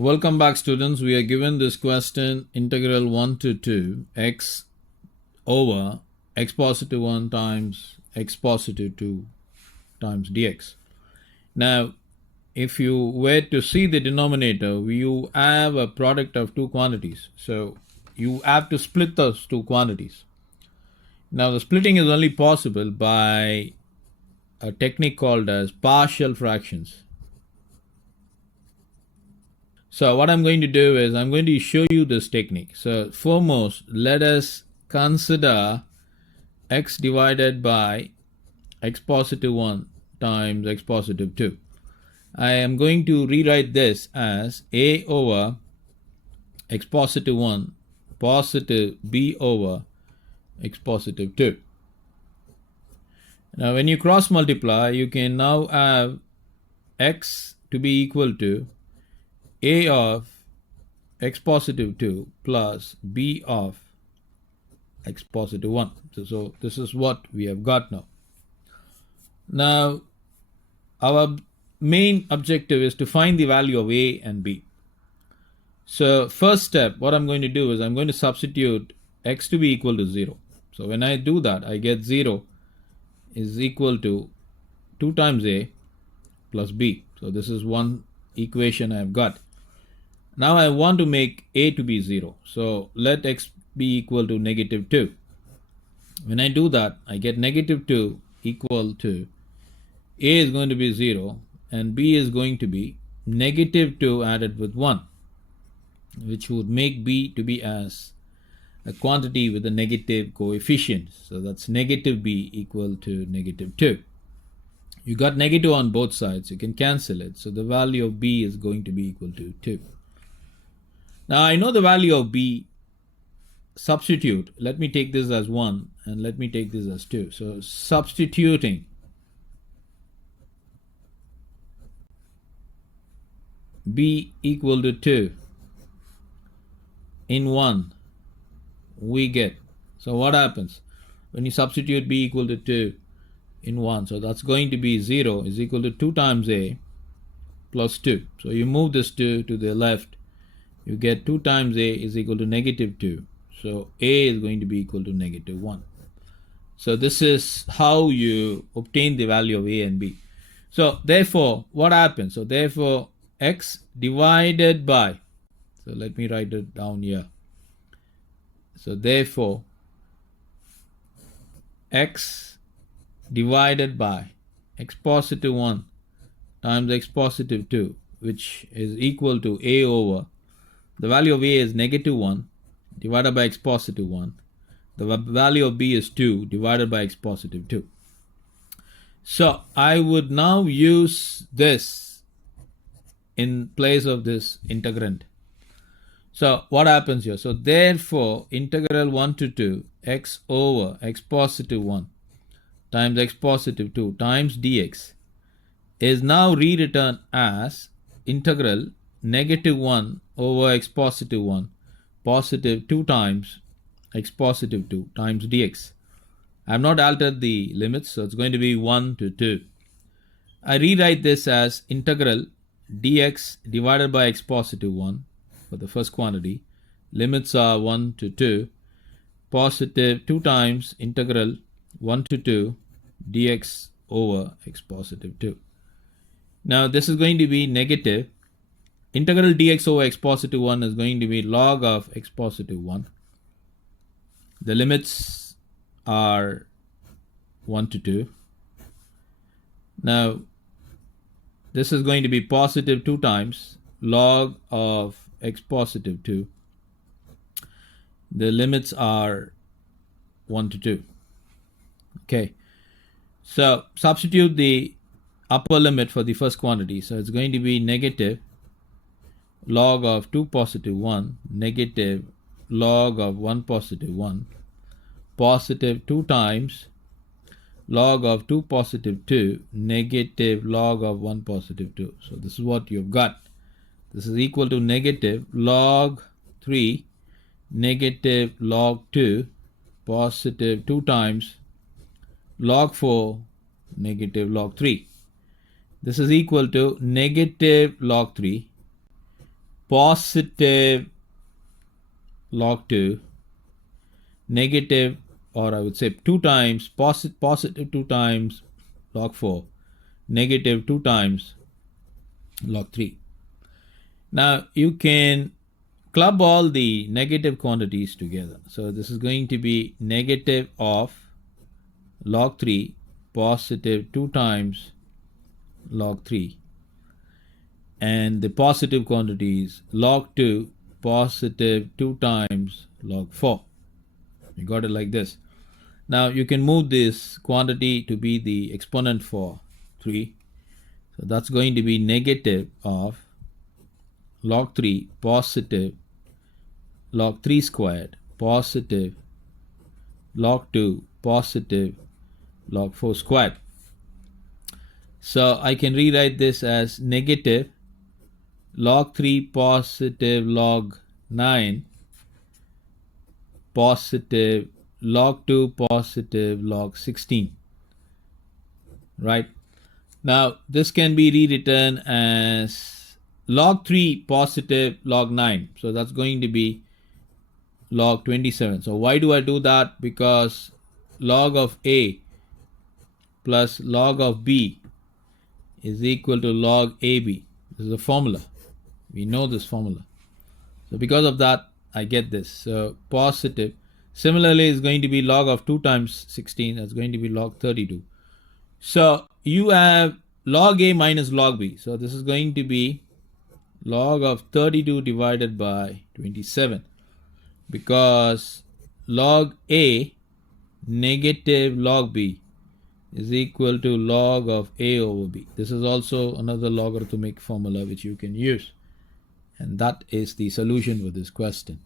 Welcome back, students. We are given this question, integral 1 to 2 x over x positive 1 times x positive 2 times dx. Now, if you were to see the denominator, you have a product of two quantities. So you have to split those two quantities. Now, the splitting is only possible by a technique called as partial fractions. So what I'm going to do is I'm going to show you this technique. So foremost, let us consider x divided by x positive 1 times x positive 2. I am going to rewrite this as a over x positive 1 positive b over x positive 2. Now when you cross multiply, you can now have x to be equal to a of x positive 2 plus b of x positive 1. So this is what we have got now. Now, our main objective is to find the value of a and b. So first step, what I'm going to do is I'm going to substitute x to be equal to 0. So when I do that, I get 0 is equal to 2 times a plus b. So this is one equation I've got. Now I want to make a to be 0. So let x be equal to negative 2. When I do that, I get negative 2 equal to a is going to be 0 and b is going to be negative 2 added with 1, which would make b to be as a quantity with a negative coefficient. So that's negative b equal to negative 2. You got negative on both sides. You can cancel it. So the value of b is going to be equal to 2. Now I know the value of b. Substitute. Let me take this as 1 and let me take this as 2. So substituting b equal to 2 in 1, we get. So what happens when you substitute b equal to 2 in 1? So that's going to be 0 is equal to 2 times a plus 2. So you move this 2 to the left. You get 2 times a is equal to negative 2. So a is going to be equal to negative 1. So this is how you obtain the value of a and b. So therefore, what happens? So therefore, x divided by, so let me write it down here. So therefore, x divided by x positive 1 times x positive 2, which is equal to a over, the value of a is negative 1 divided by x positive 1. The value of b is 2 divided by x positive 2. So I would now use this in place of this integrand. So what happens here? So therefore, integral 1 to 2 x over x positive 1 times x positive 2 times dx is now rewritten as integral negative 1 over x positive 1 positive 2 times x positive 2 times dx. I have not altered the limits, so it's going to be 1 to 2. I rewrite this as integral dx divided by x positive 1 for the first quantity. Limits are 1 to 2. Positive 2 times integral 1 to 2 dx over x positive 2. Now this is going to be negative. Integral dx over x positive 1 is going to be log of x positive 1. The limits are 1 to 2. Now, this is going to be positive 2 times log of x positive 2. The limits are 1 to 2. Okay. So, substitute the upper limit for the first quantity. So, it's going to be negative log of 2 positive 1, negative log of 1 positive 1, positive 2 times log of 2 positive 2, negative log of 1 positive 2. So this is what you've got. This is equal to negative log 3, negative log 2, positive 2 times log 4, negative log 3. This is equal to negative log 3 positive log 2, negative, or I would say 2 times, positive 2 times log 4, negative 2 times log 3. Now you can club all the negative quantities together. So this is going to be negative of log 3 positive 2 times log 3, and the positive quantities log 2 positive 2 times log 4. You got it like this. Now you can move this quantity to be the exponent for 3. So that's going to be negative of log 3 positive log 3 squared positive log 2 positive log 4 squared. So I can rewrite this as negative log 3 positive log 9 positive log 2 positive log 16. Right? Now this can be rewritten as log 3 positive log 9. So that's going to be log 27. So why do I do that? Because log of A plus log of B is equal to log AB. This is a formula. We know this formula. So because of that, I get this. So positive. Similarly, it's going to be log of 2 times 16. That's going to be log 32. So you have log A minus log B. So this is going to be log of 32 divided by 27. Because log A negative log B is equal to log of A over B. This is also another logarithmic formula which you can use. And that is the solution for this question.